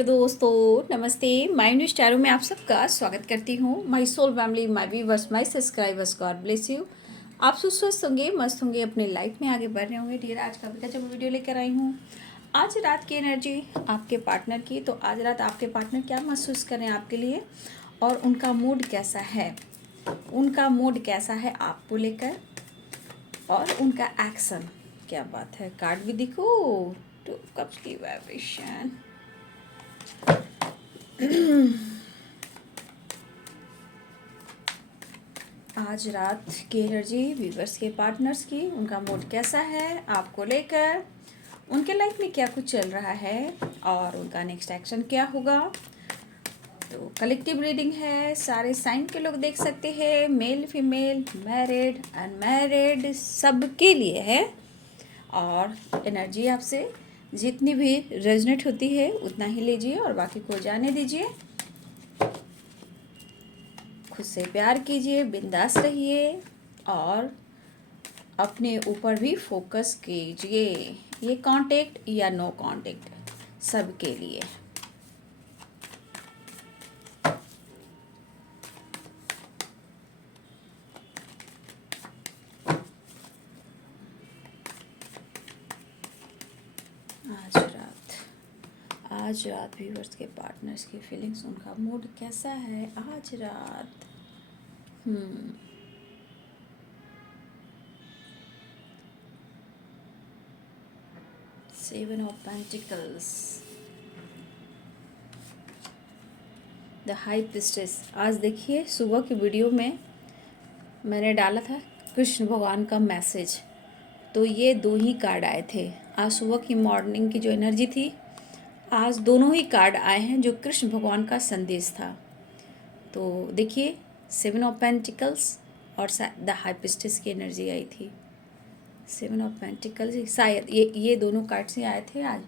Hello दोस्तों, नमस्ते। My news tarot में आप सबका स्वागत करती हूँ। My soul family, my viewers, my subscribers, God bless you. आप स्वस्थ होंगे, मस्त होंगे, अपने लाइफ में आगे बढ़ रहे होंगे। डियर, आज का जब वीडियो लेकर आई हूँ, आज रात की एनर्जी आपके पार्टनर की। तो आज रात आपके पार्टनर क्या महसूस करें आपके लिए और उनका मूड कैसा है, उनका मूड कैसा है आपको लेकर और उनका एक्शन। क्या बात है, कार्ड भी दिखो, टू कप्स की वाइब्रेशन। आज रात की एनर्जी व्यूवर्स के पार्टनर्स की, उनका मूड कैसा है आपको लेकर, उनके लाइफ में क्या कुछ चल रहा है और उनका नेक्स्ट एक्शन क्या होगा। तो कलेक्टिव रीडिंग है, सारे साइन के लोग देख सकते हैं, मेल फीमेल, मैरिड अनमैरिड, सबके लिए है। और एनर्जी आपसे जितनी भी रेजोनेट होती है उतना ही लीजिए और बाकी को जाने दीजिए। खुद से प्यार कीजिए, बिंदास रहिए और अपने ऊपर भी फोकस कीजिए। ये कांटेक्ट या नो कांटेक्ट सबके लिए। आज रात व्यूअर्स के पार्टनर्स की फीलिंग्स, उनका मूड कैसा है आज रात। Seven of pentacles, the high priestess. आज देखिए, सुबह की वीडियो में मैंने डाला था कृष्ण भगवान का मैसेज, तो ये दो ही कार्ड आए थे। आज सुबह की मॉर्निंग की जो एनर्जी थी, आज दोनों ही कार्ड आए हैं जो कृष्ण भगवान का संदेश था। तो देखिए, सेवन ऑफ पेंटिकल्स और द हाई प्रिस्टेस की एनर्जी आई थी। सेवन ऑफ पेंटिकल्स शायद ये दोनों कार्ड से आए थे आज।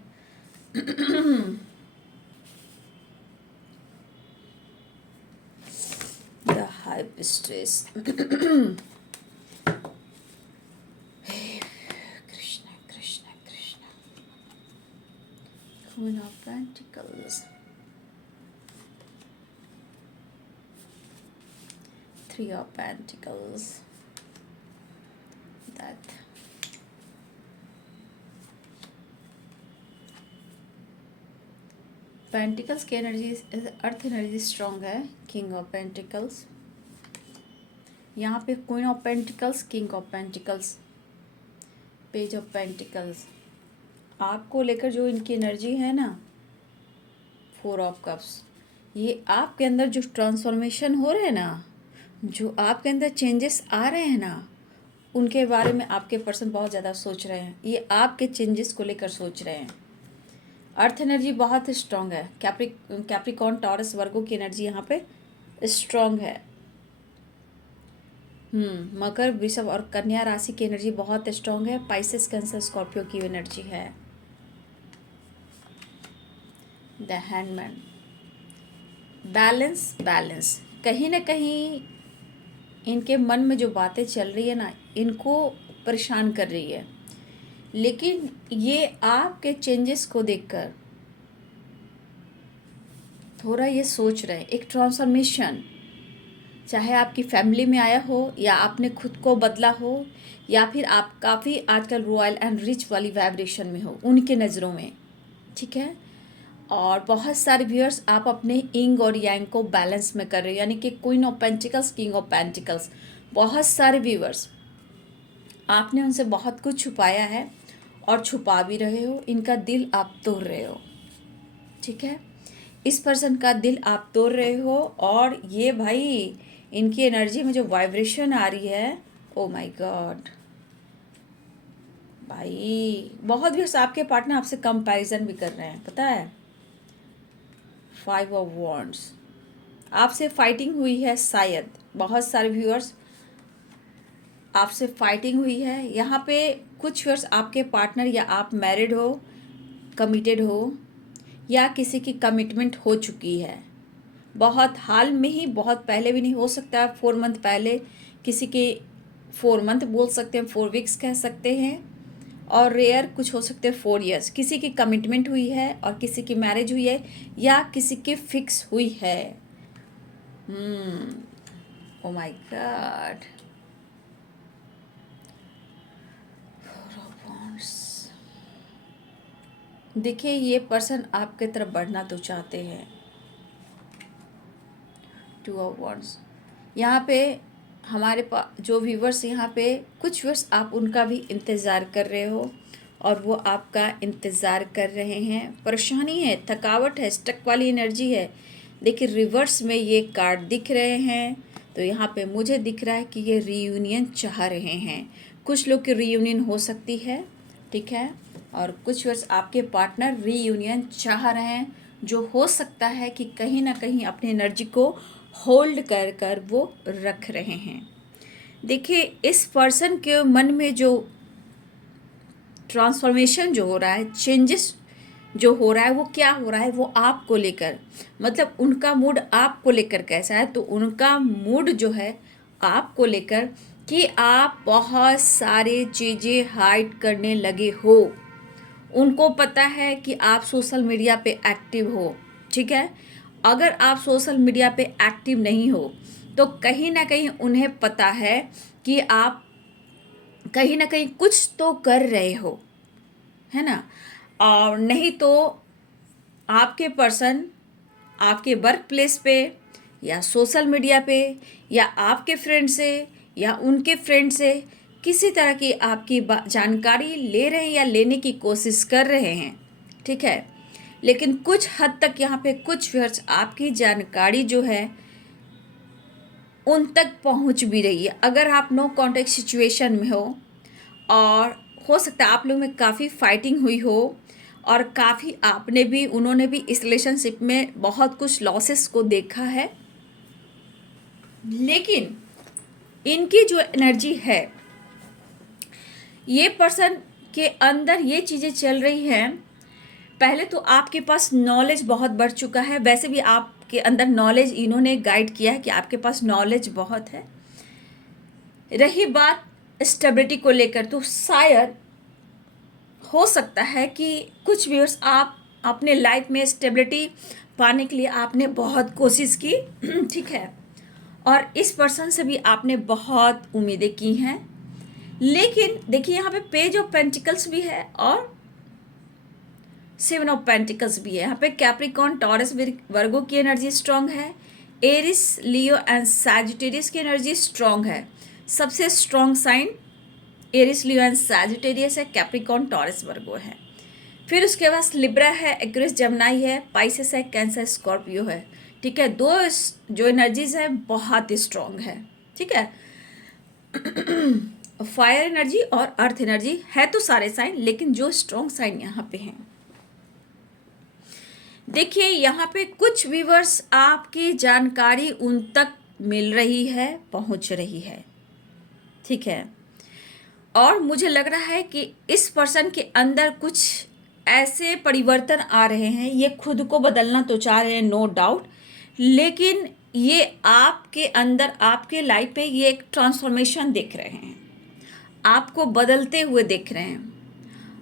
The high priestess, Queen of Pentacles, Three of Pentacles, Death, pentacles की एनर्जी, अर्थ एनर्जी स्ट्रॉन्ग है। किंग ऑफ पेंटिकल्स, यहाँ पे queen of pentacles, king of pentacles, page of pentacles. आपको लेकर जो इनकी एनर्जी है ना, फोर ऑफ कप्स, ये आपके अंदर जो ट्रांसफॉर्मेशन हो रहे हैं ना, जो आपके अंदर चेंजेस आ रहे हैं ना, उनके बारे में आपके पर्सन बहुत ज़्यादा सोच रहे हैं। ये आपके चेंजेस को लेकर सोच रहे हैं। अर्थ एनर्जी बहुत स्ट्रांग है। कैप्रिकॉर्न, टॉरस, वर्गो की एनर्जी यहाँ पे स्ट्रांग है। मकर, वृषभ और कन्या राशि की एनर्जी बहुत स्ट्रांग है। पाइसेस, कैंसर, स्कॉर्पियो की एनर्जी है। The handman, balance balance. कहीं ना कहीं इनके मन में जो बातें चल रही है ना, इनको परेशान कर रही है, लेकिन ये आपके चेंजेस को देखकर थोड़ा ये सोच रहे हैं। एक ट्रांसफॉर्मेशन, चाहे आपकी फैमिली में आया हो या आपने खुद को बदला हो, या फिर आप काफ़ी आजकल रॉयल एंड रिच वाली वाइब्रेशन में हो उनके नज़रों में, ठीक है। और बहुत सारे व्यूअर्स, आप अपने इंग और यांग को बैलेंस में कर रहे हो, यानी कि queen of pentacles, king of pentacles. बहुत सारे व्यूअर्स, आपने उनसे बहुत कुछ छुपाया है और छुपा भी रहे हो। इनका दिल आप तोड़ रहे हो, ठीक है। इस पर्सन का दिल आप तोड़ रहे हो। और ये भाई, इनकी एनर्जी में जो वाइब्रेशन आ रही है, ओ माय गॉड भाई, बहुत व्यूअर्स आपके पार्टनर आपसे कंपैरिजन भी कर रहे हैं, पता है। फाइव ऑफ वॉन्ड्स, आपसे फाइटिंग हुई है शायद। बहुत सारे व्यूअर्स, आपसे फाइटिंग हुई है। यहाँ पे कुछ व्यूअर्स, आपके पार्टनर या आप मैरिड हो, कमिटेड हो, या किसी की कमिटमेंट हो चुकी है बहुत हाल में ही, बहुत पहले भी नहीं, हो सकता है 4 मंथ पहले किसी के, 4 मंथ बोल सकते हैं, 4 वीक्स कह सकते हैं। और रेयर कुछ हो सकते हैं 4 इयर्स। किसी की कमिटमेंट हुई है और किसी की मैरिज हुई है या किसी की फिक्स हुई है। Oh my God, 4 of wands. देखिए ये पर्सन आपके तरफ बढ़ना तो चाहते हैं। 2 ऑफ वांड्स। यहाँ पे हमारे पास जो व्यूवर्स यहाँ पे कुछ व्यूवर्स आप उनका भी इंतज़ार कर रहे हो और वो आपका इंतज़ार कर रहे हैं। परेशानी है, थकावट है, स्टक वाली एनर्जी है। देखिए रिवर्स में ये कार्ड दिख रहे हैं तो यहाँ पे मुझे दिख रहा है कि ये रीयूनियन चाह रहे हैं। कुछ लोग की रीयूनियन हो सकती है, ठीक है, और कुछ व्यूवर्स आपके पार्टनर रीयूनियन चाह रहे हैं, जो हो सकता है कि कहीं ना कहीं अपनी एनर्जी को होल्ड कर कर वो रख रहे हैं। देखिए इस पर्सन के मन में जो ट्रांसफॉर्मेशन जो हो रहा है, चेंजेस जो हो रहा है, वो क्या हो रहा है, वो आपको लेकर, मतलब उनका मूड आपको लेकर कैसा है, तो उनका मूड जो है आपको लेकर कि आप बहुत सारी चीज़ें हाइड करने लगे हो। उनको पता है कि आप सोशल मीडिया पे एक्टिव हो, ठीक है। अगर आप सोशल मीडिया पे एक्टिव नहीं हो तो कहीं ना कहीं उन्हें पता है कि आप कहीं ना कहीं कुछ तो कर रहे हो, है ना। और नहीं तो आपके पर्सन आपके वर्क प्लेस पे या सोशल मीडिया पे या आपके फ्रेंड से या उनके फ्रेंड से किसी तरह की आपकी जानकारी ले रहे हैं या लेने की कोशिश कर रहे हैं, ठीक है। लेकिन कुछ हद तक यहाँ पे कुछ व्यूअर्स आपकी जानकारी जो है उन तक पहुँच भी रही है। अगर आप नो कॉन्टेक्ट सिचुएशन में हो और हो सकता है आप लोग में काफ़ी फाइटिंग हुई हो और काफ़ी आपने भी उन्होंने भी इस रिलेशनशिप में बहुत कुछ लॉसेस को देखा है, लेकिन इनकी जो एनर्जी है, ये पर्सन के अंदर ये चीज़ें चल रही हैं। पहले तो आपके पास नॉलेज बहुत बढ़ चुका है, वैसे भी आपके अंदर नॉलेज इन्होंने गाइड किया है कि आपके पास नॉलेज बहुत है। रही बात स्टेबिलिटी को लेकर, तो शायद हो सकता है कि कुछ व्यूअर्स आप अपने लाइफ में स्टेबिलिटी पाने के लिए आपने बहुत कोशिश की, ठीक है, और इस पर्सन से भी आपने बहुत उम्मीदें की हैं। लेकिन देखिए यहाँ पे पेज ऑफ पेंटिकल्स भी है और 7 ऑफ पेंटिकल्स भी है। यहाँ पे कैप्रिकॉर्न, टॉरस, वर्गो की एनर्जी स्ट्रांग है। एरिस, लियो एंड सैजिटेरियस की एनर्जी स्ट्रांग है। सबसे strong sign Aries, Leo and Sagittarius है। कैप्रिकॉर्न, टॉरस, वर्गो है। फिर उसके बाद लिब्रा है, एक्वेरियस, जेमिनी है, पाइसेस है, कैंसर, स्कॉर्पियो है, ठीक है। दो जो एनर्जीज है बहुत ही स्ट्रांग है, ठीक है। फायर एनर्जी और अर्थ एनर्जी है तो सारे साइन, लेकिन जो स्ट्रांग साइन यहाँ पे हैं, देखिए यहाँ पे कुछ व्यूअर्स आपकी जानकारी उन तक मिल रही है, पहुँच रही है, ठीक है। और मुझे लग रहा है कि इस पर्सन के अंदर कुछ ऐसे परिवर्तन आ रहे हैं, ये खुद को बदलना तो चाह रहे हैं, नो डाउट, लेकिन ये आपके अंदर, आपके लाइफ में ये एक ट्रांसफॉर्मेशन देख रहे हैं, आपको बदलते हुए देख रहे हैं।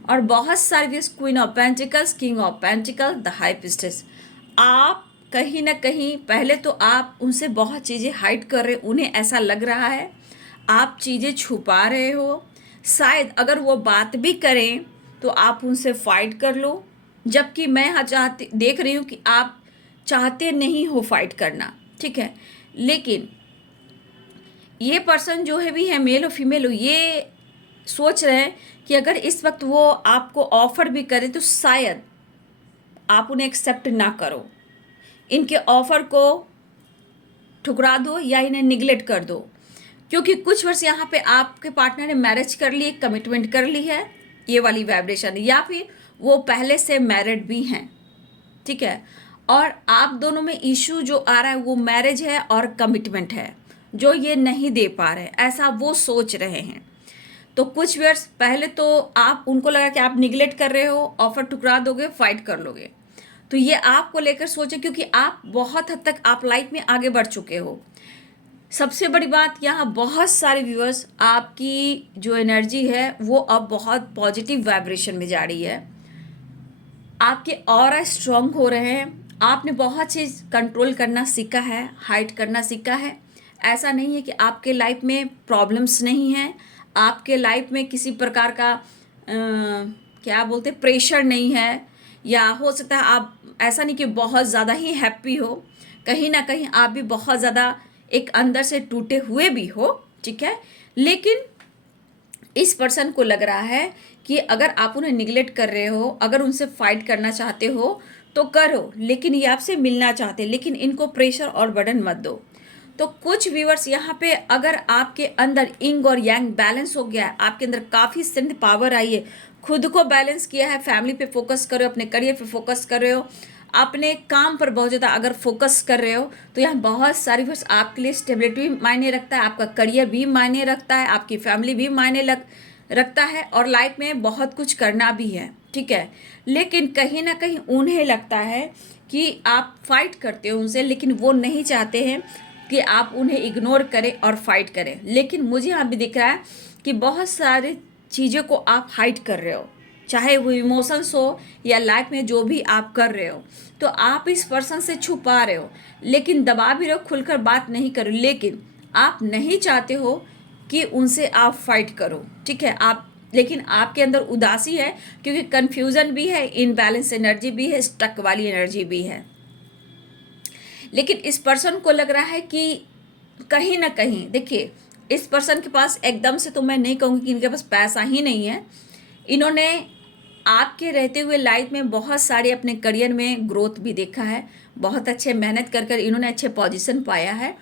और बहुत सारे queen of pentacles, king of pentacle, the high priestess. आप कहीं ना कहीं पहले तो आप उनसे बहुत चीज़ें हाइड कर रहे, उन्हें ऐसा लग रहा है आप चीज़ें छुपा रहे हो। शायद अगर वो बात भी करें तो आप उनसे फाइट कर लो, जबकि मैं यहाँ देख रही हूँ कि आप चाहते नहीं हो फाइट करना, ठीक है। लेकिन ये पर्सन जो है भी है, मेल और फीमेल हो, ये सोच रहे हैं कि अगर इस वक्त वो आपको ऑफ़र भी करे तो शायद आप उन्हें एक्सेप्ट ना करो, इनके ऑफ़र को ठुकरा दो या इन्हें निगलेक्ट कर दो। क्योंकि कुछ वर्ष यहाँ पे आपके पार्टनर ने मैरिज कर ली, कमिटमेंट कर ली है, ये वाली वाइब्रेशन, या फिर वो पहले से मैरिड भी हैं, ठीक है। और आप दोनों में इशू जो आ रहा है वो मैरिज है और कमिटमेंट है, जो ये नहीं दे पा रहे हैं, ऐसा वो सोच रहे हैं। तो कुछ व्यूअर्स पहले तो आप उनको लगा कि आप निगलेक्ट कर रहे हो, ऑफर ठुकरा दोगे, फाइट कर लोगे, तो ये आपको लेकर सोचे, क्योंकि आप बहुत हद तक आप लाइफ में आगे बढ़ चुके हो। सबसे बड़ी बात, यहाँ बहुत सारे व्यूअर्स, आपकी जो एनर्जी है वो अब बहुत पॉजिटिव वाइब्रेशन में जा रही है। आपके ऑरा स्ट्रांग हो रहे हैं। आपने बहुत चीज़ कंट्रोल करना सीखा है, हाइड करना सीखा है। ऐसा नहीं है कि आपके लाइफ में प्रॉब्लम्स नहीं हैं, आपके लाइफ में किसी प्रकार का क्या बोलते प्रेशर नहीं है, या हो सकता है आप ऐसा नहीं कि बहुत ज़्यादा ही हैप्पी हो, कहीं ना कहीं आप भी बहुत ज़्यादा एक अंदर से टूटे हुए भी हो, ठीक है। लेकिन इस पर्सन को लग रहा है कि अगर आप उन्हें निगलेक्ट कर रहे हो, अगर उनसे फाइट करना चाहते हो तो करो, लेकिन ये आपसे मिलना चाहते हैं, लेकिन इनको प्रेशर और बर्डन मत दो। तो कुछ व्यूअर्स यहाँ पे, अगर आपके अंदर इंग और यांग बैलेंस हो गया है, आपके अंदर काफ़ी स्ट्रेंथ पावर आई है, खुद को बैलेंस किया है, फैमिली पे फोकस कर रहे हो, अपने करियर पे फोकस कर रहे हो, अपने काम पर बहुत ज़्यादा अगर फोकस कर रहे हो, तो यहाँ बहुत सारी व्यूअर्स आपके लिए स्टेबिलिटी भी मायने रखता है, आपका करियर भी मायने रखता है, आपकी फैमिली भी मायने रखता है, और लाइफ में बहुत कुछ करना भी है, ठीक है। लेकिन कहीं ना कहीं उन्हें लगता है कि आप फाइट करते हो उनसे, लेकिन वो नहीं चाहते हैं कि आप उन्हें इग्नोर करें और फाइट करें। लेकिन मुझे यहाँ भी दिख रहा है कि बहुत सारी चीज़ों को आप हाइड कर रहे हो, चाहे वो इमोशंस हो या लाइफ में जो भी आप कर रहे हो, तो आप इस पर्सन से छुपा रहे हो, लेकिन दबा भी रहे हो, खुलकर बात नहीं करो, लेकिन आप नहीं चाहते हो कि उनसे आप फाइट करो, ठीक है। आप, लेकिन आपके अंदर उदासी है, क्योंकि कन्फ्यूज़न भी है, इनबैलेंस एनर्जी भी है, स्टक वाली एनर्जी भी है। लेकिन इस पर्सन को लग रहा है कि कहीं ना कहीं, देखिए, इस पर्सन के पास एकदम से तो मैं नहीं कहूँगी कि इनके पास पैसा ही नहीं है। इन्होंने आपके रहते हुए लाइफ में बहुत सारे अपने करियर में ग्रोथ भी देखा है, बहुत अच्छे मेहनत कर कर इन्होंने अच्छे पोजीशन पाया है,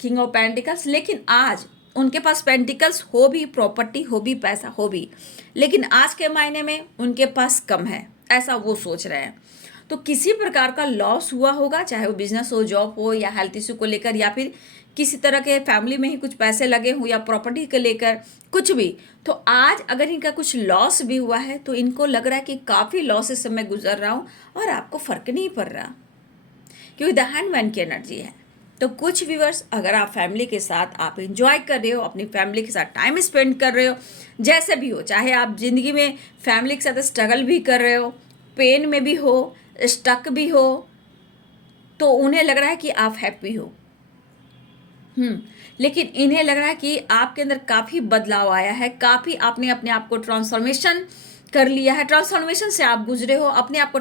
किंग ऑफ पेंटिकल्स। लेकिन आज उनके पास पेंटिकल्स हो भी, प्रॉपर्टी हो भी, पैसा हो भी, लेकिन आज के मायने में उनके पास कम है, ऐसा वो सोच रहे हैं। तो किसी प्रकार का लॉस हुआ होगा, चाहे वो बिजनेस हो, जॉब हो, या हेल्थ इशू को लेकर, या फिर किसी तरह के फैमिली में ही कुछ पैसे लगे हों, या प्रॉपर्टी को लेकर कुछ भी। तो आज अगर इनका कुछ लॉस भी हुआ है, तो इनको लग रहा है कि काफ़ी लॉसेस से मैं गुजर रहा हूँ और आपको फ़र्क नहीं पड़ रहा, क्योंकि द हैंडमैन की एनर्जी है। तो कुछ व्यूअर्स, अगर आप फैमिली के साथ आप इंजॉय कर रहे हो, अपनी फैमिली के साथ टाइम स्पेंड कर रहे हो, जैसे भी हो, चाहे आप ज़िंदगी में फैमिली के साथ स्ट्रगल भी कर रहे हो, पेन में भी हो, स्टक भी हो, तो उन्हें लग रहा है कि आप हैप्पी हो। लेकिन इन्हें लग रहा है कि आपके अंदर काफ़ी बदलाव आया है, काफ़ी आपने अपने आप को ट्रांसफॉर्मेशन कर लिया है, ट्रांसफॉर्मेशन से आप गुजरे हो, अपने आप को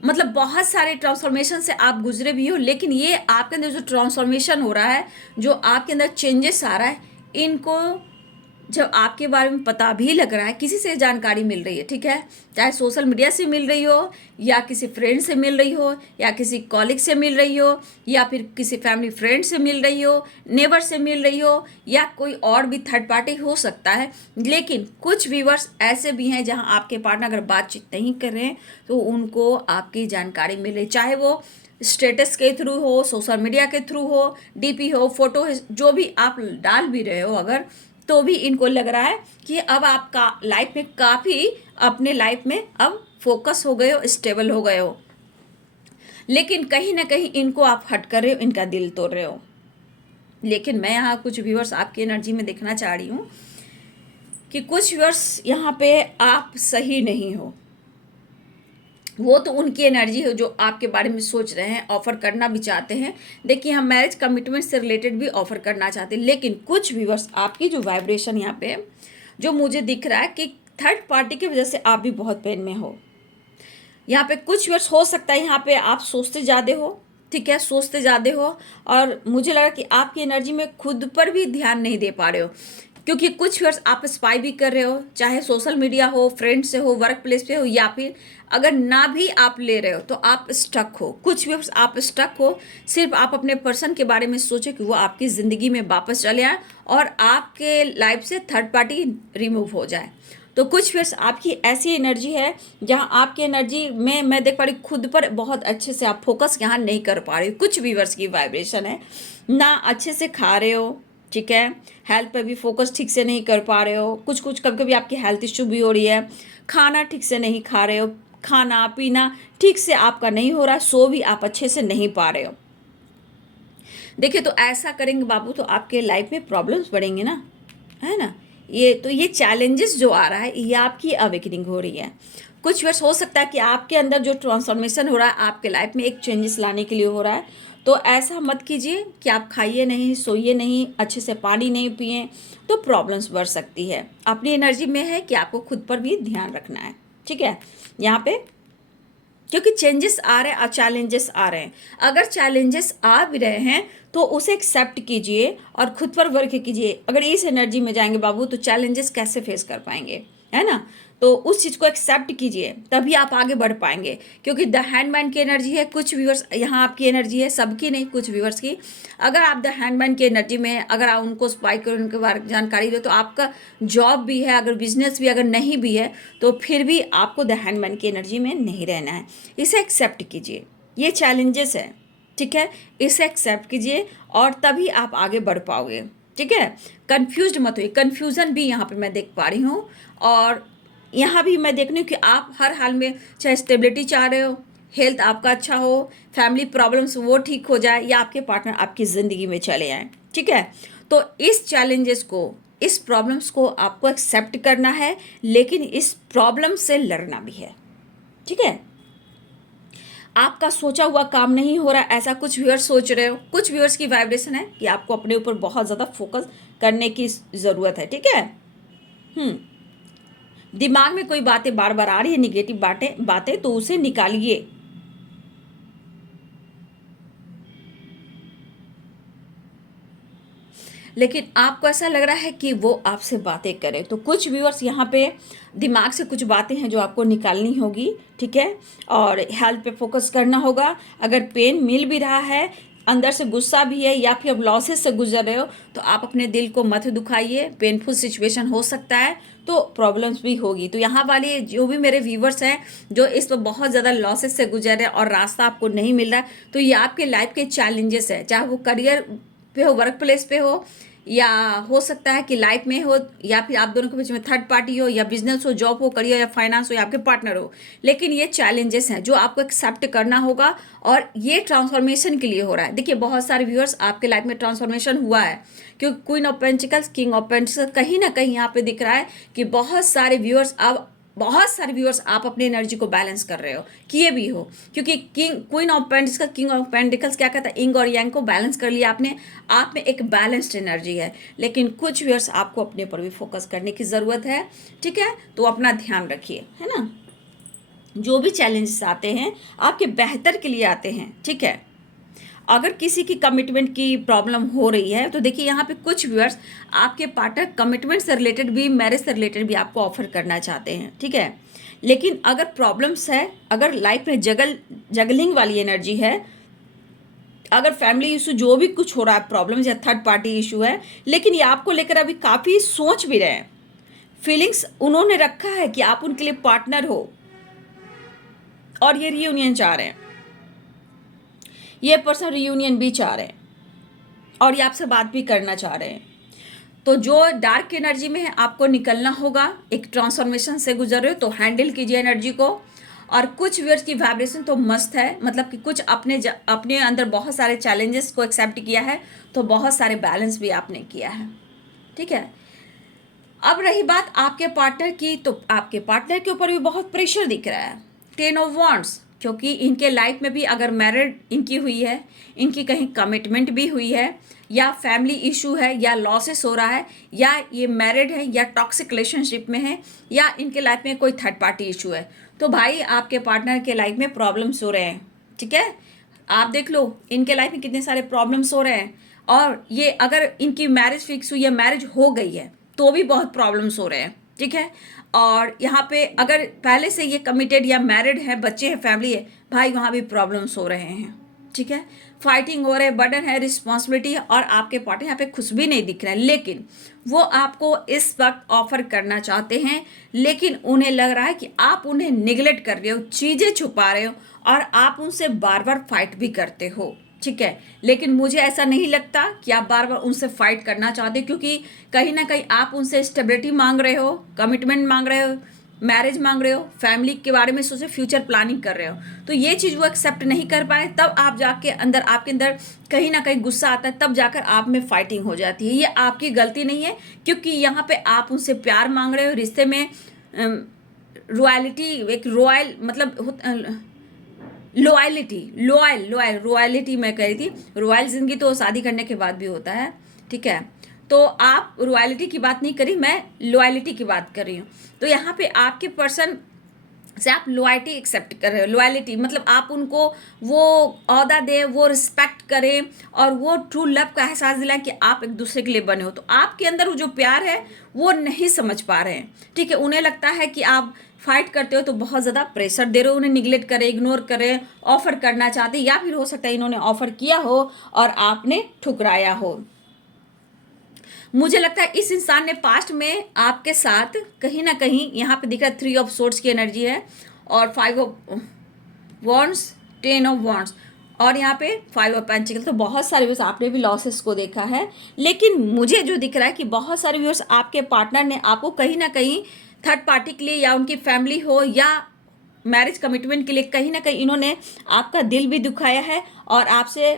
मतलब बहुत सारे ट्रांसफॉर्मेशन से आप गुजरे भी हो। लेकिन ये आपके अंदर जो ट्रांसफॉर्मेशन हो रहा है, जो आपके अंदर चेंजेस आ रहा है, इनको जब आपके बारे में पता भी लग रहा है, किसी से जानकारी मिल रही है, ठीक है, चाहे सोशल मीडिया से मिल रही हो, या किसी फ्रेंड से मिल रही हो, या किसी कॉलिग से मिल रही हो, या फिर किसी फैमिली फ्रेंड से मिल रही हो, नेबर से मिल रही हो, या कोई और भी थर्ड पार्टी हो सकता है। लेकिन कुछ व्यूअर्स ऐसे भी हैं जहां आपके पार्टनर अगर बातचीत नहीं कर रहे हैं, तो उनको आपकी जानकारी मिल रही, चाहे वो स्टेटस के थ्रू हो, सोशल मीडिया के थ्रू हो, डीपी हो, फोटो, जो भी आप डाल भी रहे हो अगर, तो भी इनको लग रहा है कि अब आपका लाइफ में काफ़ी, अपने लाइफ में अब फोकस हो गए हो, स्टेबल हो गए हो। लेकिन कहीं ना कहीं इनको आप हट कर रहे हो, इनका दिल तोड़ रहे हो। लेकिन मैं यहाँ कुछ व्यूअर्स आपकी एनर्जी में देखना चाह रही हूँ कि कुछ व्यूअर्स यहाँ पे आप सही नहीं हो। वो तो उनकी एनर्जी है जो आपके बारे में सोच रहे हैं, ऑफर करना भी चाहते हैं। देखिए, हम मैरिज कमिटमेंट से रिलेटेड भी ऑफर करना चाहते हैं। लेकिन कुछ व्यूअर्स, आपकी जो वाइब्रेशन यहाँ पे जो मुझे दिख रहा है कि थर्ड पार्टी की वजह से आप भी बहुत पेन में हो। यहाँ पे कुछ व्यूअर्स, हो सकता है यहाँ पे आप सोचते ज़्यादा हो, ठीक है, सोचते ज़्यादा हो, और मुझे लगा कि आपकी एनर्जी में खुद पर भी ध्यान नहीं दे पा रहे हो, क्योंकि कुछ व्यूअर्स आप स्पाई भी कर रहे हो, चाहे सोशल मीडिया हो, फ्रेंड से हो, वर्क प्लेस पे हो, या फिर अगर ना भी आप ले रहे हो तो आप स्टक हो। कुछ व्यूअर्स आप स्टक हो, सिर्फ आप अपने पर्सन के बारे में सोचो कि वो आपकी ज़िंदगी में वापस चले आए और आपके लाइफ से थर्ड पार्टी रिमूव हो जाए। तो कुछ व्यूअर्स आपकी ऐसी एनर्जी है जहां आपकी एनर्जी में मैं देख पा रही, खुद पर बहुत अच्छे से आप फोकस यहाँ नहीं कर पा रहे हो। कुछ व्यूअर्स की वाइब्रेशन है, ना अच्छे से खा रहे हो, ठीक है, हेल्थ पे भी फोकस ठीक से नहीं कर पा रहे हो, कुछ कुछ कभी कभी आपकी हेल्थ इश्यू भी हो रही है, खाना ठीक से नहीं खा रहे हो, खाना पीना ठीक से आपका नहीं हो रहा, सो भी आप अच्छे से नहीं पा रहे हो। देखिए, तो ऐसा करेंगे बाबू तो आपके लाइफ में प्रॉब्लम्स बढ़ेंगे ना, है ना। ये चैलेंजेस जो आ रहा है ये आपकी अवेकनिंग हो रही है। कुछ वर्ष हो सकता है कि आपके अंदर जो ट्रांसफॉर्मेशन हो रहा है आपके लाइफ में एक चेंजेस लाने के लिए हो रहा है। तो ऐसा मत कीजिए कि आप खाइए नहीं, सोइए नहीं, अच्छे से पानी नहीं पिए, तो प्रॉब्लम्स बढ़ सकती है। अपनी एनर्जी में है कि आपको खुद पर भी ध्यान रखना है, ठीक है। यहाँ पे क्योंकि चेंजेस आ रहे हैं और चैलेंजेस आ रहे हैं। अगर चैलेंजेस आ भी रहे हैं तो उसे एक्सेप्ट कीजिए और खुद पर वर्क कीजिए। अगर इस एनर्जी में जाएंगे बाबू तो चैलेंजेस कैसे फेस कर पाएंगे, है ना। तो उस चीज़ को एक्सेप्ट कीजिए, तभी आप आगे बढ़ पाएंगे। क्योंकि द हैंडमैन की एनर्जी है, कुछ व्यूअर्स यहाँ आपकी एनर्जी है, सबकी नहीं, कुछ व्यूअर्स की। अगर आप द हैंडमैन की एनर्जी में हैं, अगर आप उनको स्पाई करो, उनके बारे में जानकारी दो, तो आपका जॉब भी है, अगर बिजनेस भी अगर नहीं भी है तो फिर भी आपको द हैंडमैन की एनर्जी में नहीं रहना है। इसे एक्सेप्ट कीजिए, ये चैलेंजेस है, ठीक है। इसे एक्सेप्ट कीजिए और तभी आप आगे बढ़ पाओगे, ठीक है। कंफ्यूज्ड मत होइए, कंफ्यूजन भी यहाँ पे मैं देख पा रही हूँ। और यहाँ भी मैं देख रही हूँ कि आप हर हाल में चाहे स्टेबिलिटी चाह रहे हो, हेल्थ आपका अच्छा हो, फैमिली प्रॉब्लम्स वो ठीक हो जाए, या आपके पार्टनर आपकी ज़िंदगी में चले आए, ठीक है। तो इस चैलेंजेस को, इस प्रॉब्लम्स को आपको एक्सेप्ट करना है, लेकिन इस प्रॉब्लम से लड़ना भी है, ठीक है। आपका सोचा हुआ काम नहीं हो रहा, ऐसा कुछ व्यूअर्स सोच रहे हो। कुछ व्यूअर्स की वाइब्रेशन है कि आपको अपने ऊपर बहुत ज़्यादा फोकस करने की ज़रूरत है, ठीक है। दिमाग में कोई बातें बार बार आ रही है, निगेटिव बातें तो उसे निकालिए। लेकिन आपको ऐसा लग रहा है कि वो आपसे बातें करें, तो कुछ व्यूअर्स यहाँ पे दिमाग से कुछ बातें हैं जो आपको निकालनी होगी, ठीक है। और हेल्थ पे फोकस करना होगा। अगर पेन मिल भी रहा है, अंदर से गुस्सा भी है, या फिर अब लॉसेस से गुजर रहे हो, तो आप अपने दिल को मत दुखाइए। पेनफुल सिचुएशन हो सकता है तो प्रॉब्लम्स भी होगी। तो यहाँ वाले जो भी मेरे व्यूवर्स हैं जो इस पर बहुत ज़्यादा लॉसेस से गुजर रहे हैं और रास्ता आपको नहीं मिल रहा है, तो ये आपके लाइफ के चैलेंजेस है। चाहे वो करियर पे हो, वर्क प्लेस पे हो, या हो सकता है कि लाइफ में हो, या फिर आप दोनों के बीच में थर्ड पार्टी हो, या बिजनेस हो, जॉब हो, करियर या फाइनेंस हो, या आपके पार्टनर हो। लेकिन ये चैलेंजेस हैं जो आपको एक्सेप्ट करना होगा, और ये ट्रांसफॉर्मेशन के लिए हो रहा है। देखिए, बहुत सारे व्यूअर्स आपके लाइफ में ट्रांसफॉर्मेशन हुआ है, क्योंकि queen of pentacles, king of pentacles कहीं ना कहीं यहाँ पे दिख रहा है कि बहुत सारे व्यूअर्स आप अपनी एनर्जी को बैलेंस कर रहे हो, किए भी हो। क्योंकि queen of pentacles, king of pentacles क्या कहता है, इंग और यांग को बैलेंस कर लिया आपने, आप में एक बैलेंस्ड एनर्जी है। लेकिन कुछ व्यूअर्स आपको अपने ऊपर भी फोकस करने की ज़रूरत है, ठीक है। तो अपना ध्यान रखिए, है ना। जो भी चैलेंजेस आते हैं आपके बेहतर के लिए आते हैं, ठीक है। अगर किसी की कमिटमेंट की प्रॉब्लम हो रही है तो देखिए, यहाँ पे कुछ व्यूअर्स आपके पार्टनर कमिटमेंट से रिलेटेड भी, मैरिज से रिलेटेड भी आपको ऑफर करना चाहते हैं, ठीक है। लेकिन अगर प्रॉब्लम्स है, अगर लाइफ में जगलिंग वाली एनर्जी है, अगर फैमिली इशू जो भी कुछ हो रहा है, प्रॉब्लम या थर्ड पार्टी इशू है, लेकिन ये आपको लेकर अभी काफ़ी सोच भी रहे हैं, फीलिंग्स उन्होंने रखा है कि आप उनके लिए पार्टनर हो, और ये रियूनियन चाह रहे हैं, ये पर्सन रियूनियन भी चाह रहे हैं, और ये आपसे बात भी करना चाह रहे हैं। तो जो डार्क एनर्जी में है आपको निकलना होगा। एक ट्रांसफॉर्मेशन से गुजर रहे हो तो हैंडल कीजिए एनर्जी को। और कुछ व्यूअर्स की वाइब्रेशन तो मस्त है, मतलब कि कुछ अपने अंदर बहुत सारे चैलेंजेस को एक्सेप्ट किया है, तो बहुत सारे बैलेंस भी आपने किया है, ठीक है। अब रही बात आपके पार्टनर की, तो आपके पार्टनर के ऊपर भी बहुत प्रेशर दिख रहा है, 10 ऑफ वांड्स। क्योंकि इनके लाइफ में भी अगर मैरिड इनकी हुई है, इनकी कहीं कमिटमेंट भी हुई है, या फैमिली इशू है, या लॉसेस हो रहा है, या ये मैरिड है, या टॉक्सिक रिलेशनशिप में है, या इनके लाइफ में कोई थर्ड पार्टी इशू है, तो भाई आपके पार्टनर के लाइफ में प्रॉब्लम्स हो रहे हैं, ठीक है। आप देख लो इनके लाइफ में कितने सारे प्रॉब्लम्स हो रहे हैं। और ये अगर इनकी मैरिज फिक्स हुई है, मैरिज हो गई है, तो भी बहुत प्रॉब्लम्स हो रहे हैं, ठीक है। और यहाँ पे अगर पहले से ये कमिटेड या मैरिड है, बच्चे हैं, फैमिली है, भाई वहाँ भी प्रॉब्लम्स हो रहे हैं, ठीक है। फाइटिंग हो रहे हैं, बर्डन है, रिस्पॉन्सिबिलिटी है, और आपके पार्टनर यहाँ पे खुश भी नहीं दिख रहे हैं। लेकिन वो आपको इस वक्त ऑफर करना चाहते हैं, लेकिन उन्हें लग रहा है कि आप उन्हें निगलेक्ट कर रहे हो, चीज़ें छुपा रहे हो, और आप उनसे बार बार फाइट भी करते हो, ठीक है। लेकिन मुझे ऐसा नहीं लगता कि आप बार बार उनसे फाइट करना चाहते, क्योंकि कहीं ना कहीं आप उनसे स्टेबिलिटी मांग रहे हो, कमिटमेंट मांग रहे हो, मैरिज मांग रहे हो, फैमिली के बारे में सोचे, फ्यूचर प्लानिंग कर रहे हो, तो ये चीज़ वो एक्सेप्ट नहीं कर पा रहे, तब आप जाके अंदर आपके अंदर कहीं ना कहीं गुस्सा आता है, तब जाकर आप में फाइटिंग हो जाती है। ये आपकी गलती नहीं है, क्योंकि यहाँ पे आप उनसे प्यार मांग रहे हो, रिश्ते में रॉयलिटी, एक रॉयल मतलब रॉयलिटी मैं कह रही थी, रॉयल जिंदगी तो शादी करने के बाद भी होता है, ठीक है। तो आप रॉयलिटी की बात नहीं करी, मैं लॉयलिटी की बात कर रही हूँ। तो यहाँ पे आपके पर्सन से आप लॉयल्टी एक्सेप्ट कर रहे हो। लॉयल्टी मतलब आप उनको वो औहदा दें, वो रिस्पेक्ट करें और वो ट्रू लव का एहसास दिलाएं कि आप एक दूसरे के लिए बने हो। तो आपके अंदर वो जो प्यार है वो नहीं समझ पा रहे हैं, ठीक है। उन्हें लगता है कि आप फाइट करते हो तो बहुत ज़्यादा प्रेशर दे रहे हो, उन्हें निगलेक्ट करें, इग्नोर करें, ऑफर करना चाहते, या फिर हो सकता है इन्होंने ऑफर किया हो और आपने ठुकराया हो। मुझे लगता है इस इंसान ने पास्ट में आपके साथ कहीं ना कहीं, यहाँ पे दिख रहा है 3 ऑफ सोर्ड्स की एनर्जी है और 5 ऑफ वॉन्ड्स, 10 ऑफ वॉन्ड्स और यहाँ पे 5 ऑफ पेंटिकल। तो बहुत सारे व्यूअर्स आपने भी लॉसेस को देखा है, लेकिन मुझे जो दिख रहा है कि बहुत सारे व्यूअर्स आपके पार्टनर ने आपको कहीं ना कहीं थर्ड पार्टी के लिए, या उनकी फैमिली हो या मैरिज कमिटमेंट के लिए, कहीं ना कहीं इन्होंने आपका दिल भी दुखाया है और आपसे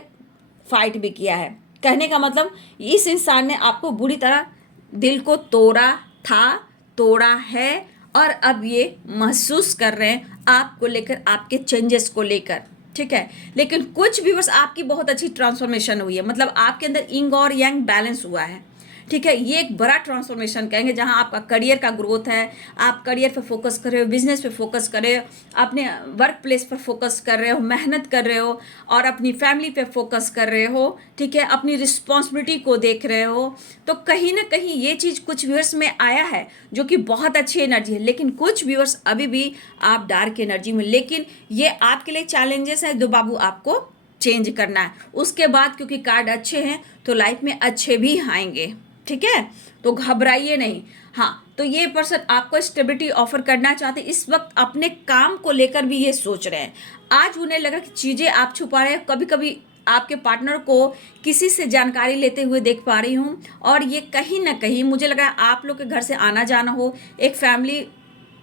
फाइट भी किया है। कहने का मतलब इस इंसान ने आपको बुरी तरह दिल को तोड़ा था, तोड़ा है, और अब ये महसूस कर रहे हैं आपको लेकर, आपके चेंजेस को लेकर, ठीक है। लेकिन कुछ व्यूअर्स आपकी बहुत अच्छी ट्रांसफॉर्मेशन हुई है, मतलब आपके अंदर इंग और यांग बैलेंस हुआ है, ठीक है। ये एक बड़ा ट्रांसफॉर्मेशन कहेंगे, जहां आपका करियर का ग्रोथ है, आप करियर पे फोकस कर रहे हो, बिजनेस पे फोकस कर रहे हो, अपने वर्क प्लेस पर फोकस कर रहे हो, मेहनत कर रहे हो और अपनी फैमिली पे फोकस कर रहे हो, ठीक है, अपनी रिस्पॉन्सिबिलिटी को देख रहे हो। तो कहीं ना कहीं ये चीज़ कुछ व्यूअर्स में आया है जो कि बहुत अच्छी एनर्जी है, लेकिन कुछ व्यूअर्स अभी भी आप डार्क एनर्जी में, लेकिन ये आपके लिए चैलेंजेस है जो बाबू आपको चेंज करना है। उसके बाद क्योंकि कार्ड अच्छे हैं तो लाइफ में अच्छे भी आएंगे, ठीक है, तो घबराइए नहीं। हाँ, तो ये पर्सन आपको स्टेबिलिटी ऑफर करना चाहते, इस वक्त अपने काम को लेकर भी ये सोच रहे हैं। आज उन्हें लगा कि चीज़ें आप छुपा रहे हैं, कभी कभी आपके पार्टनर को किसी से जानकारी लेते हुए देख पा रही हूँ, और ये कहीं ना कहीं मुझे लग रहा है आप लोग के घर से आना जाना हो, एक फैमिली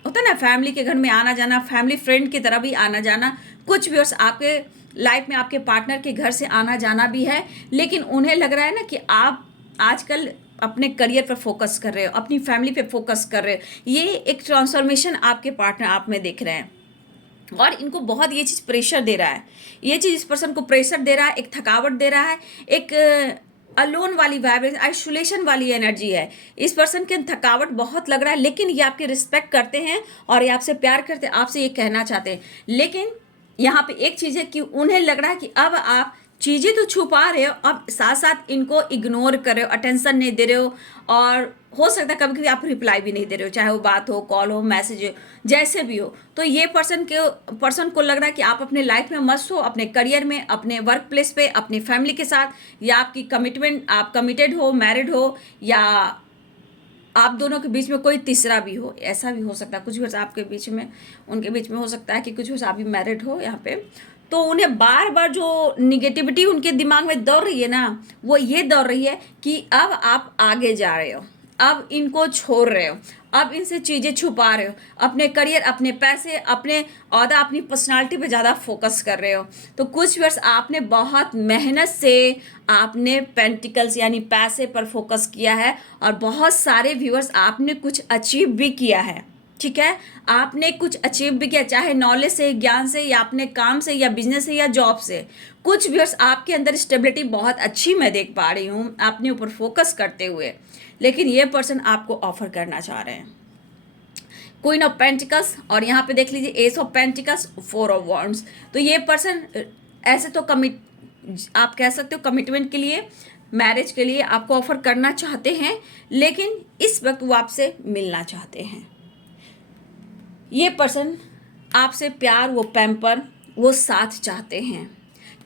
होता है ना, फैमिली के घर में आना जाना, फैमिली फ्रेंड की तरह भी आना जाना, कुछ व्यूअर्स आपके लाइफ में आपके पार्टनर के घर से आना जाना भी है। लेकिन उन्हें लग रहा है ना कि आप आजकल अपने करियर पर फोकस कर रहे हो, अपनी फैमिली पे फोकस कर रहे हो। ये एक ट्रांसफॉर्मेशन आपके पार्टनर आप में देख रहे हैं, और इनको बहुत ये चीज़ प्रेशर दे रहा है, ये चीज़ इस पर्सन को प्रेशर दे रहा है, एक थकावट दे रहा है, एक अलोन वाली वाइब्रेशन, आइसोलेशन वाली एनर्जी है। इस पर्सन के थकावट बहुत लग रहा है, लेकिन ये आपकी रिस्पेक्ट करते हैं और ये आपसे प्यार करते हैं, आपसे ये कहना चाहते हैं। लेकिन यहाँ पे एक चीज़ है कि उन्हें लग रहा है कि अब आप चीज़ें तो छुपा रहे हो, अब साथ साथ इनको इग्नोर कर रहे हो, अटेंशन नहीं दे रहे हो, और हो सकता है कभी कभी आप रिप्लाई भी नहीं दे रहे हो, चाहे वो बात हो, कॉल हो, मैसेज हो, जैसे भी हो। तो ये पर्सन को लग रहा है कि आप अपने लाइफ में मस्त हो, अपने करियर में, अपने वर्क प्लेस पे, अपनी फैमिली के साथ, या आपकी कमिटमेंट, आप कमिटेड हो, मैरिड हो, या आप दोनों के बीच में कोई तीसरा भी हो, ऐसा भी हो सकता है। कुछ वर्ष आपके बीच में, उनके बीच में हो सकता है कि कुछ वर्ष आप भी मैरिड हो यहाँ पे। तो उन्हें बार बार जो निगेटिविटी उनके दिमाग में दौड़ रही है ना, वो ये दौड़ रही है कि अब आप आगे जा रहे हो, अब इनको छोड़ रहे हो, अब इनसे चीज़ें छुपा रहे हो, अपने करियर, अपने पैसे, अपने ओहदा, अपनी पर्सनालिटी पे ज़्यादा फोकस कर रहे हो। तो कुछ वर्ष आपने बहुत मेहनत से आपने पेंटिकल्स यानी पैसे पर फोकस किया है, और बहुत सारे व्यूअर्स आपने कुछ अचीव भी किया है, ठीक है, आपने कुछ अचीव भी किया, चाहे नॉलेज से, ज्ञान से, या अपने काम से, या बिजनेस से, या जॉब से। कुछ व्यूअर्स आपके अंदर स्टेबिलिटी बहुत अच्छी मैं देख पा रही हूँ अपने ऊपर फोकस करते हुए, लेकिन ये पर्सन आपको ऑफर करना चाह रहे हैं। क्वीन ऑफ पेंटिकल्स, और यहाँ पे देख लीजिए S of pentacles, 4 of wands. तो ये पर्सन ऐसे तो आप कह सकते हो कमिटमेंट के लिए, मैरिज के लिए आपको ऑफर करना चाहते हैं, लेकिन इस वक्त वो आपसे मिलना चाहते हैं। ये पर्सन आपसे प्यार, वो पैम्पर, वो साथ चाहते हैं,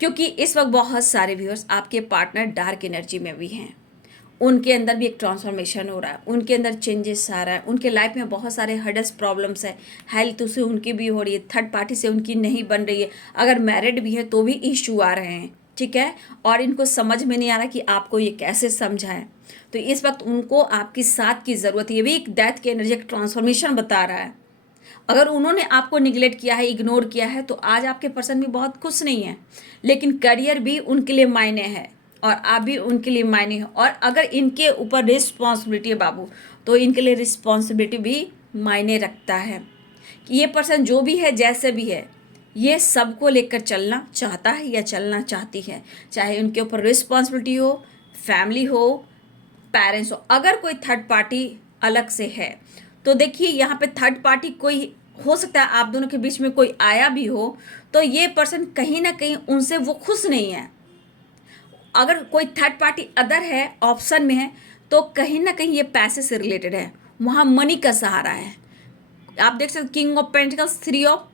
क्योंकि इस वक्त बहुत सारे व्यूअर्स आपके पार्टनर डार्क एनर्जी में भी हैं। उनके अंदर भी एक ट्रांसफॉर्मेशन हो रहा है, उनके अंदर चेंजेस आ रहा है, उनके लाइफ में बहुत सारे हर्डल्स, प्रॉब्लम्स है, हेल्थ से उनकी भी हो रही है, थर्ड पार्टी से उनकी नहीं बन रही है, अगर मैरिड भी है तो भी इशू आ रहे हैं, ठीक है, और इनको समझ में नहीं आ रहा कि आपको ये कैसे समझाएं। तो इस वक्त उनको आपकी साथ की ज़रूरत है। ये भी एक डेथ की एनर्जी, एक ट्रांसफॉर्मेशन बता रहा है, अगर उन्होंने आपको निगलेक्ट किया है, इग्नोर किया है, तो आज आपके पर्सन भी बहुत खुश नहीं है, लेकिन करियर भी उनके लिए मायने है और आप भी उनके लिए मायने है। और अगर इनके ऊपर रिस्पॉन्सिबिलिटी है बाबू, तो इनके लिए रिस्पॉन्सिबिलिटी भी मायने रखता है कि ये पर्सन जो भी है, जैसे भी है, ये सबको लेकर चलना चाहता है या चलना चाहती है, चाहे उनके ऊपर रिस्पॉन्सिबिलिटी हो, फैमिली हो, पेरेंट्स हो। अगर कोई थर्ड पार्टी अलग से है तो देखिए यहाँ पे थर्ड पार्टी कोई हो सकता है, आप दोनों के बीच में कोई आया भी हो, तो ये पर्सन कहीं ना कहीं उनसे वो खुश नहीं है। अगर कोई थर्ड पार्टी अदर है, ऑप्शन में है, तो कहीं ना कहीं ये पैसे से रिलेटेड है, वहाँ मनी का सहारा है। आप देख सकते king of pentacles, 3 of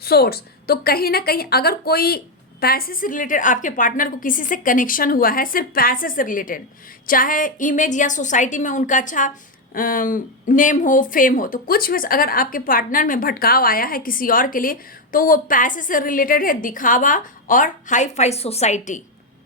source, तो कहीं ना कहीं अगर कोई पैसे से रिलेटेड आपके पार्टनर को किसी से कनेक्शन हुआ है, सिर्फ पैसे से रिलेटेड, चाहे इमेज या सोसाइटी में उनका अच्छा नेम हो, फेम हो, तो कुछ भी अगर आपके पार्टनर में भटकाव आया है किसी और के लिए, तो वो पैसे से रिलेटेड है, दिखावा और हाई फाई सोसाइटी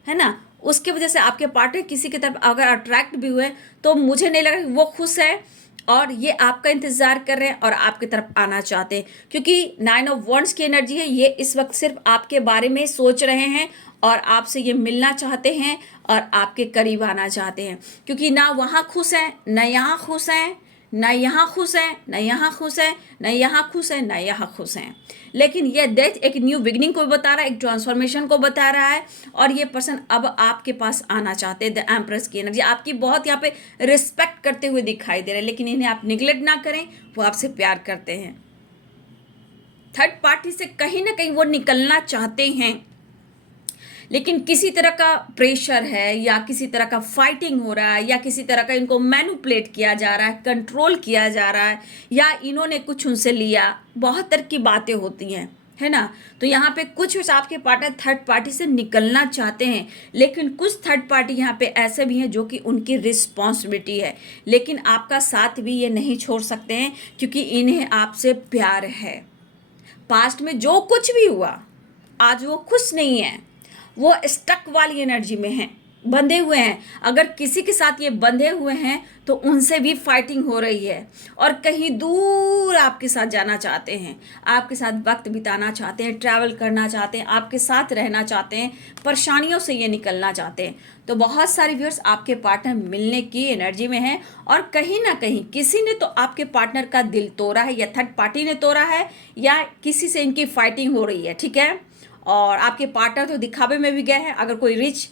है ना। उसके वजह से आपके पार्टनर किसी की तरफ अगर अट्रैक्ट भी हुए, तो मुझे नहीं लगा कि वो खुश है और ये आपका इंतज़ार कर रहे हैं और आपकी तरफ आना चाहते हैं, क्योंकि 9 ऑफ वॉन्ड्स की एनर्जी है। ये इस वक्त सिर्फ आपके बारे में सोच रहे हैं और आपसे ये मिलना चाहते हैं और आपके करीब आना चाहते हैं, क्योंकि ना वहाँ खुश हैं, ना यहाँ खुश हैं, ना यहाँ खुश हैं, ना यहाँ खुश हैं, ना यहाँ खुश हैं, ना यहाँ खुश हैं। लेकिन ये डेथ एक न्यू बिगनिंग को बता रहा है, एक ट्रांसफॉर्मेशन को बता रहा है, और ये पर्सन अब आपके पास आना चाहते हैं। द एम्प्रेस की एनर्जी आपकी बहुत यहाँ पे रिस्पेक्ट करते हुए दिखाई दे रहे हैं, लेकिन इन्हें आप निगलेक्ट ना करें, वो आपसे प्यार करते हैं। थर्ड पार्टी से कहीं ना कहीं वो निकलना चाहते हैं, लेकिन किसी तरह का प्रेशर है या किसी तरह का फाइटिंग हो रहा है या किसी तरह का इनको मैनिपुलेट किया जा रहा है, कंट्रोल किया जा रहा है, या इन्होंने कुछ उनसे लिया, बहुत तरह की बातें होती हैं, है ना। तो यहाँ पे कुछ आपके पार्टनर थर्ड पार्टी से निकलना चाहते हैं, लेकिन कुछ थर्ड पार्टी यहाँ पे ऐसे भी हैं जो कि उनकी रिस्पॉन्सिबिलिटी है, लेकिन आपका साथ भी ये नहीं छोड़ सकते हैं, क्योंकि इन्हें आपसे प्यार है। पास्ट में जो कुछ भी हुआ, आज वो खुश नहीं है, वो स्टक वाली एनर्जी में हैं, बंधे हुए हैं। अगर किसी के साथ ये बंधे हुए हैं तो उनसे भी फाइटिंग हो रही है, और कहीं दूर आपके साथ जाना चाहते हैं, आपके साथ वक्त बिताना चाहते हैं, ट्रैवल करना चाहते हैं, आपके साथ रहना चाहते हैं, परेशानियों से ये निकलना चाहते हैं। तो बहुत सारे व्यूअर्स आपके पार्टनर मिलने की एनर्जी में हैं, और कहीं ना कहीं किसी ने तो आपके पार्टनर का दिल तोड़ा है, या थर्ड पार्टी ने तोड़ा है, या किसी से इनकी फाइटिंग हो रही है, ठीक है। और आपके पार्टनर तो दिखावे में भी गए हैं। अगर कोई रिच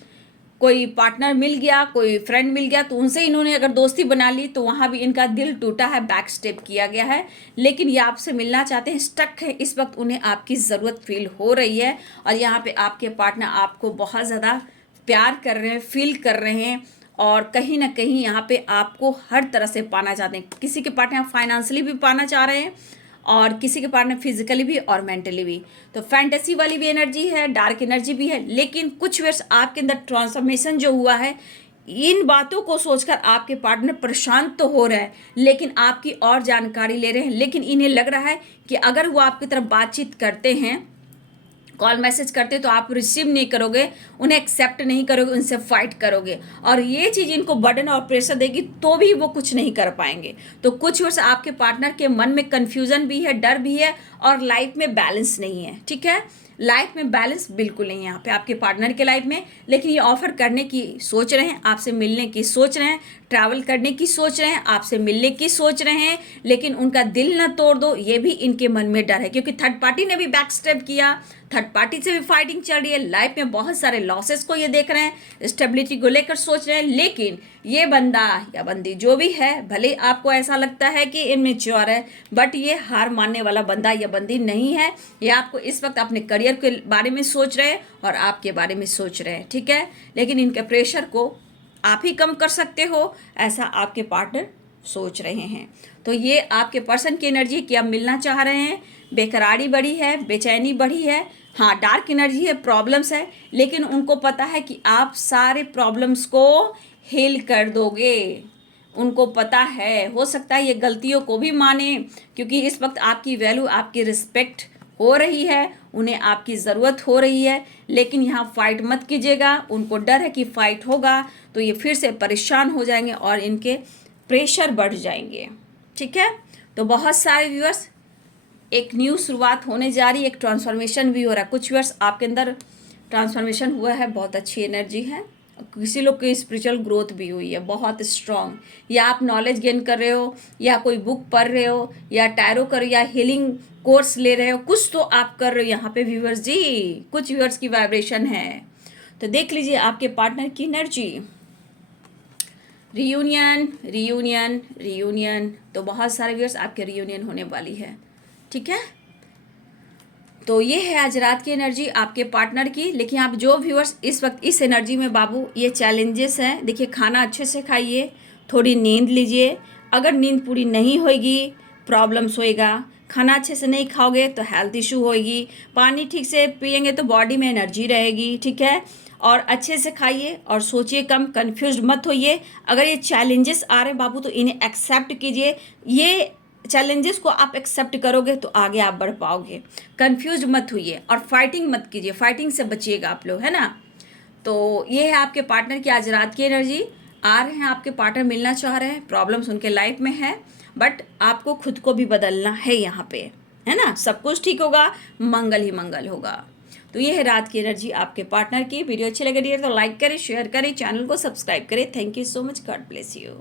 कोई पार्टनर मिल गया, कोई फ्रेंड मिल गया, तो उनसे इन्होंने अगर दोस्ती बना ली, तो वहाँ भी इनका दिल टूटा है, बैक स्टेप किया गया है। लेकिन ये आपसे मिलना चाहते हैं, स्टक है, इस वक्त उन्हें आपकी ज़रूरत फील हो रही है, और यहाँ पे आपके पार्टनर आपको बहुत ज़्यादा प्यार कर रहे हैं, फील कर रहे हैं, और कहीं ना कहीं यहाँ पे आपको हर तरह से पाना चाहते हैं। किसी के पार्टनर फाइनेंशियली भी पाना चाह रहे हैं, और किसी के पार्टनर फिजिकली भी और मेंटली भी। तो फैंटेसी वाली भी एनर्जी है, डार्क एनर्जी भी है, लेकिन कुछ वर्ष आपके अंदर ट्रांसफॉर्मेशन जो हुआ है, इन बातों को सोचकर आपके पार्टनर परेशान तो हो रहे हैं, लेकिन आपकी और जानकारी ले रहे हैं। लेकिन इन्हें लग रहा है कि अगर वो आपकी तरफ बातचीत करते हैं, कॉल मैसेज करते, तो आप रिसीव नहीं करोगे, उन्हें एक्सेप्ट नहीं करोगे, उनसे फाइट करोगे, और ये चीज़ इनको बर्डन और प्रेशर देगी, तो भी वो कुछ नहीं कर पाएंगे। तो कुछ वर्ष आपके पार्टनर के मन में कन्फ्यूज़न भी है, डर भी है, और लाइफ में बैलेंस नहीं है, ठीक है। लाइफ में बैलेंस बिल्कुल नहीं है यहाँ पे आपके पार्टनर के लाइफ में। लेकिन ये ऑफर करने की सोच रहे हैं, आपसे मिलने की सोच रहे हैं, ट्रैवल करने की सोच रहे हैं, आपसे मिलने की सोच रहे हैं, लेकिन उनका दिल ना तोड़ दो, ये भी इनके मन में डर है, क्योंकि थर्ड पार्टी ने भी बैक स्टेप किया, थर्ड पार्टी से भी फाइटिंग चल रही है, लाइफ में बहुत सारे लॉसेस को ये देख रहे हैं, स्टेबिलिटी को लेकर सोच रहे हैं। लेकिन ये बंदा या बंदी जो भी है, भले आपको ऐसा लगता है कि इमेच्योर है, बट ये हार मानने वाला बंदा या बंदी नहीं है। ये आपको इस वक्त अपने करियर के बारे में सोच रहे हैं और आपके बारे में सोच रहे हैं, ठीक है। लेकिन इनके प्रेशर को आप ही कम कर सकते हो, ऐसा आपके पार्टनर सोच रहे हैं। तो ये आपके पर्सन की एनर्जी कि आप मिलना चाह रहे हैं, बेकरारी बढ़ी है, बेचैनी बढ़ी है, हाँ डार्क एनर्जी है, प्रॉब्लम्स है, लेकिन उनको पता है कि आप सारे प्रॉब्लम्स को हील कर दोगे। उनको पता है, हो सकता है ये गलतियों को भी माने, क्योंकि इस वक्त आपकी वैल्यू, आपकी रिस्पेक्ट हो रही है, उन्हें आपकी ज़रूरत हो रही है। लेकिन यहाँ फाइट मत कीजिएगा, उनको डर है कि फाइट होगा तो ये फिर से परेशान हो जाएंगे और इनके प्रेशर बढ़ जाएंगे, ठीक है। तो बहुत सारे व्यूअर्स एक न्यू शुरुआत होने जा रही है, एक ट्रांसफॉर्मेशन भी हो रहा है। कुछ व्यूअर्स आपके अंदर ट्रांसफॉर्मेशन हुआ है, बहुत अच्छी एनर्जी है। किसी लोग की स्पिरिचुअल ग्रोथ भी हुई है बहुत स्ट्रांग, या आप नॉलेज गेन कर रहे हो, या कोई बुक पढ़ रहे हो, या टैरो कर, या हीलिंग कोर्स ले रहे हो, कुछ तो आप कर रहे हो यहाँ पे व्यूअर्स जी। कुछ व्यूअर्स की वाइब्रेशन है, तो देख लीजिए आपके पार्टनर की एनर्जी। रियूनियन रियूनियन रियूनियन, तो बहुत सारे व्यूअर्स आपके रियूनियन होने वाली है, ठीक है। तो ये है आज रात की एनर्जी आपके पार्टनर की। लेकिन आप जो व्यूअर्स इस वक्त इस एनर्जी में बाबू, ये चैलेंजेस हैं। देखिए, खाना अच्छे से खाइए, थोड़ी नींद लीजिए। अगर नींद पूरी नहीं होएगी प्रॉब्लम्स होएगा। खाना अच्छे से नहीं खाओगे तो हेल्थ इशू होएगी। पानी ठीक से पिएंगे तो बॉडी में एनर्जी रहेगी, ठीक है। और अच्छे से खाइए और सोचिए कम, कंफ्यूज मत होइए। अगर ये चैलेंजेस आ रहे हैं बाबू तो इन्हें एक्सेप्ट कीजिए। ये चैलेंजेस को आप एक्सेप्ट करोगे तो आगे आप बढ़ पाओगे। कंफ्यूज मत होइए और फाइटिंग मत कीजिए, फाइटिंग से बचिएगा आप लोग, है ना। तो ये है आपके पार्टनर की आज रात की एनर्जी। आ रहे हैं आपके पार्टनर, मिलना चाह रहे हैं, प्रॉब्लम्स उनके लाइफ में है, बट आपको खुद को भी बदलना है यहाँ पे, है ना। सब कुछ ठीक होगा, मंगल ही मंगल होगा। तो ये है रात की एनर्जी आपके पार्टनर की। वीडियो अच्छी लगे डियर तो लाइक करें, शेयर करें, चैनल को सब्सक्राइब करें। Thank you so much, God bless you.